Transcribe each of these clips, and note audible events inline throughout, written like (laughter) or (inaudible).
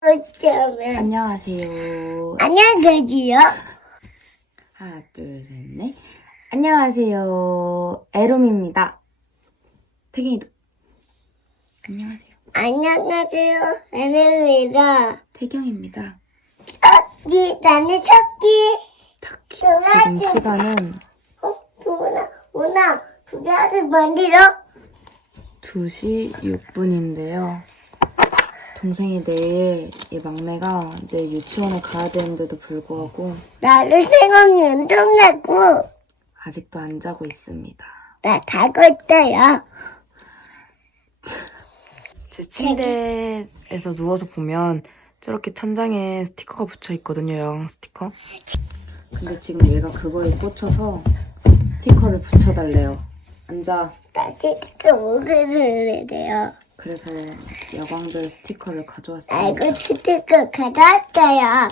어쩌면 안녕하세요. 안녕하세요. 하나, 둘, 셋, 넷. 안녕하세요. 에롬입니다. 태경이도. 안녕하세요. 안녕하세요. 안녕입니다. 태경입니다. 이 나는 토끼. 지금 시간은 어, 누나, 누나, 그게 아직 만들어? 2시 6분인데요. 동생이 내일, 이 막내가 내일 유치원에 가야 되는데도 불구하고 나를 생각이 운동하고 아직도 안 자고 있습니다. 나 가고 있어요. (laughs) 제 침대에서 누워서 보면 저렇게 천장에 스티커가 붙여 있거든요. 여왕 스티커. 근데 지금 얘가 그거에 꽂혀서 스티커를 붙여달래요. 앉아. 나 진짜 먹으려 돼요. 그래서 여광별 스티커를 가져왔습니다. 알고 스티커 가져왔어요.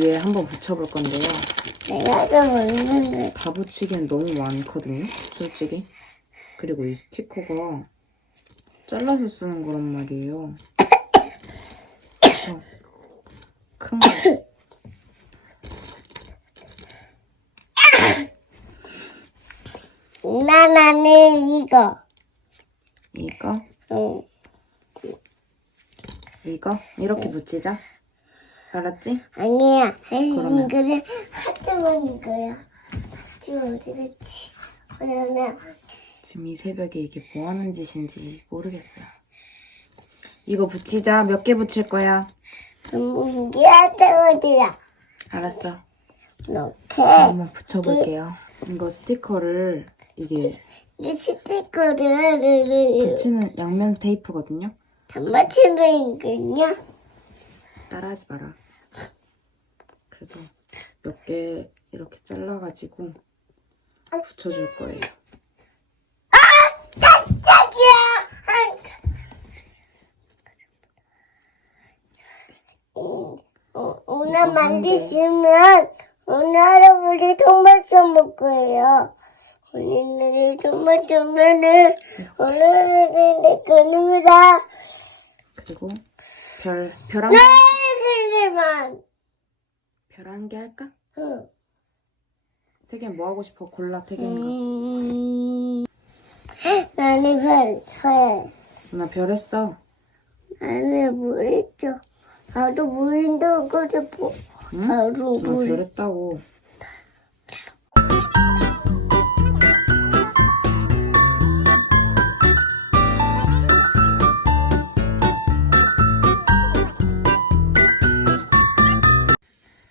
위에 한번 붙여볼 건데요. 내가 좀 먹는 거. 다 붙이기엔 너무 많거든요. 솔직히. 그리고 이 스티커가 잘라서 쓰는 거란 말이에요. 그래서 큰 거. 나 나는 이거. 이거 응. 이거 이렇게 붙이자. 알았지? 아니야. 아니, 그러면? 이거를 하트만 이거야. 지금 어디 갔지? 왜냐면 지금 이 새벽에 이게 뭐 하는 짓인지 모르겠어요. 이거 붙이자. 몇 개 붙일 거야? 음, 이게 하트만이야. 알았어. 이렇게 자, 한번 붙여볼게요. 이거 스티커를 이게 이 스티커를 붙이는 양면 테이프거든요. 단마침이거든요. 따라하지 마라. 그래서 몇 개 이렇게 잘라가지고 붙여줄 거예요. 깜짝이야. 음, 어, 오늘 만드시면 오늘 할아버지 통발 써먹을 거예요. 오늘은 통발 쓰면은 오늘은 그립니다. 그리고 별, 별 한, 네, 그리만. 별 한 개 할까? 응. 태균 뭐 하고 싶어? 골라, 태균이가. 음, 나는 별, 별. 누나 별 했어. 나는 뭐 했죠? 나도 물린다고 하고 싶어. 응? 나도 누나 물. 별 했다고.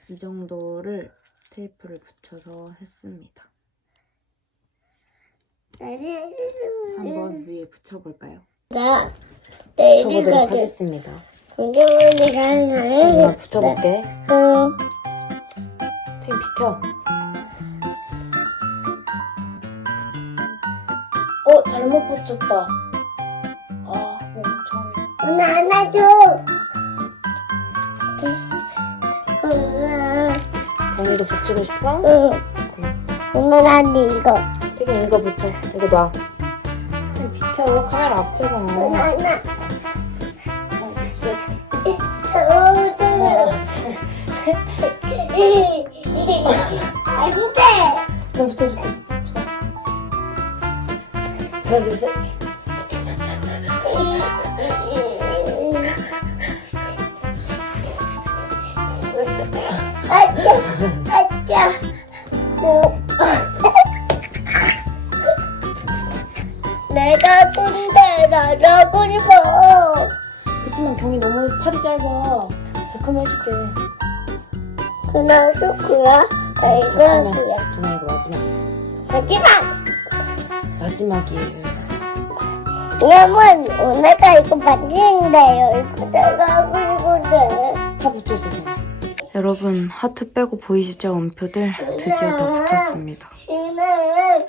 이 정도를 테이프를 붙여서 했습니다. 한번 위에 붙여볼까요? 나 내일 가자. 하겠습니다. 공정원이 가는 날에 붙여볼게. 어, 태균 비켜. 어, 잘못 붙였다. 아, 멍청해. 오늘 안아줘. 경이도 붙이고 싶어? 응. 오늘 안돼 이거. 태균 이거 붙여. 이거 놔. 비켜. 카메라 앞에서. 붙여줄게. 하나, 둘, 셋. 아짜, 아짜. 내가 군대 나가고 싶어. 그치만 경이 너무 팔이 짧아. 백화면 해줄게. 그날 이거 잠깐만. 그야. 누나 이거 마지막. 하지만 마지막이에요. 왜냐면 오늘가 이거 만지는데요. 이거 내가 하고 싶은데. 다 붙였어, 경이. 여러분, 하트 빼고 보이시죠? 음표들 드디어 다 붙였습니다. 힘을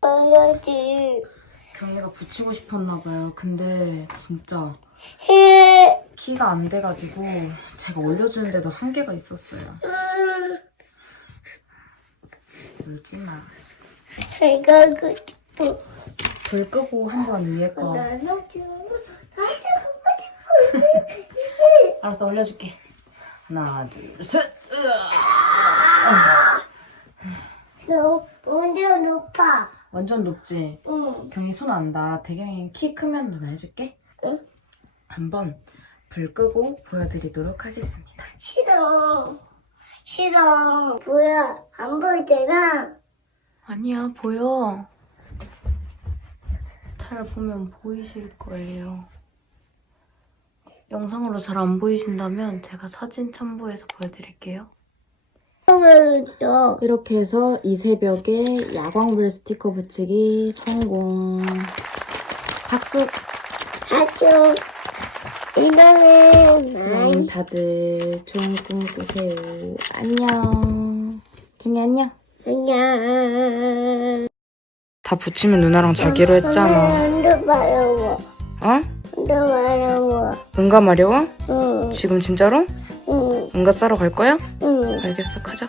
알려지. 경이가 붙이고 싶었나 봐요. 근데 진짜 힘. 키가 안 돼가지고 제가 올려주는데도 한계가 있었어요. 울지 마. 하고 싶어. 불 끄고 한번 위에 거. 알았어 올려줄게. 하나 둘 셋. 으아. 너 완전 높아. 완전 높지. 응. 경이 손 안다. 대경이 키 크면 누나 해줄게. 응. 한번 불 끄고 보여드리도록 하겠습니다. 싫어. 싫어. 뭐야? 안 보이잖아. 아니야 보여. 잘 보면 보이실 거예요. 영상으로 잘 안 보이신다면 제가 사진 첨부해서 보여드릴게요. 이렇게 해서 이 새벽에 야광불 스티커 붙이기 성공. 박수! 아주 이번엔 그럼 다들 좋은 꿈 꾸세요. 안녕. 경이 안녕. 안녕. 다 붙이면 누나랑 자기로 했잖아. 어? 안도 마려워. 응가 마려워? 응. 지금 진짜로? 응. 응가 싸러 갈 거야? 응. 알겠어, 가자.